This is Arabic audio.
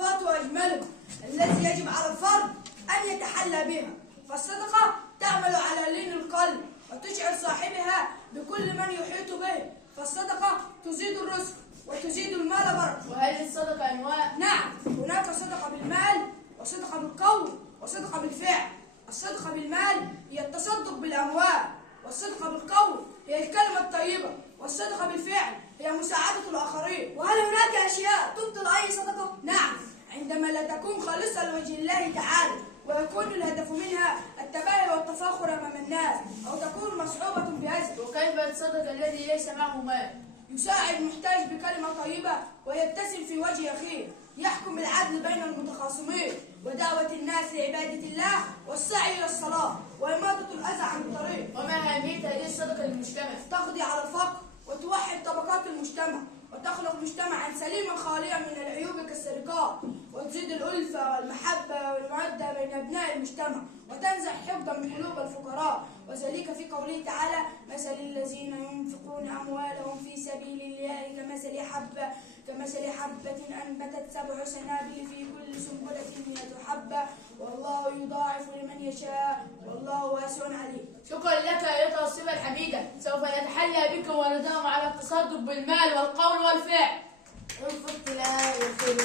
الصفات وأجملها التي يجب على الفرد أن يتحلى بها. فالصدقة تعمل على لين القلب وتشعر صاحبها بكل من يحيط به. فالصدقة تزيد الرزق وتزيد المال بركة. وهل الصدقة أنواع؟ نعم، هناك صدقة بالمال وصدقة بالقول وصدقة بالفعل. الصدقة بالمال هي التصدق بالأموال، والصدقة بالقول هي الكلمة الطيبة، والصدقة بالفعل هي مساعدة الآخرين. وهل هناك أشياء تبطل أي صدقة؟ نعم، عندما لا تكون خالصة لوجه الله تعالى ويكون الهدف منها التباهي والتفاخر أمام الناس، أو تكون مصحوبة بأذى. وكيف الصدقة الذي ليس معه مال؟ يساعد المحتاج بكلمة طيبة ويبتسم في وجه أخيه، يحكم بالعدل بين المتخاصمين، ودعوة الناس لعبادة الله، والسعي إلى الصلاة، وإماطة الأذى عن الطريق. وما أهمية هذه الصدقة للمجتمع؟ تقضي على الفقر وتوحد طبقات المجتمع، وتخلق مجتمعا سليما خاليا من العيوب كالسرقات، وتزيد الألفة والمحبة والمودة بين أبناء المجتمع، وتنزع حقدا من قلوب الفقراء. وذلك في قوله تعالى: مثل الذين ينفقون أموالهم في سبيل الله كمثل حبة أنبتت 7 سنابل في كل سنبلة 100 حبة والله يضاعف لمن يشاء والله واسع عليم. شكرا لك أيتها الصفة الحميدة. سوف نتحلى بكم ونداوم على التصدق بالمال والقول والفعل. انفق لا يخير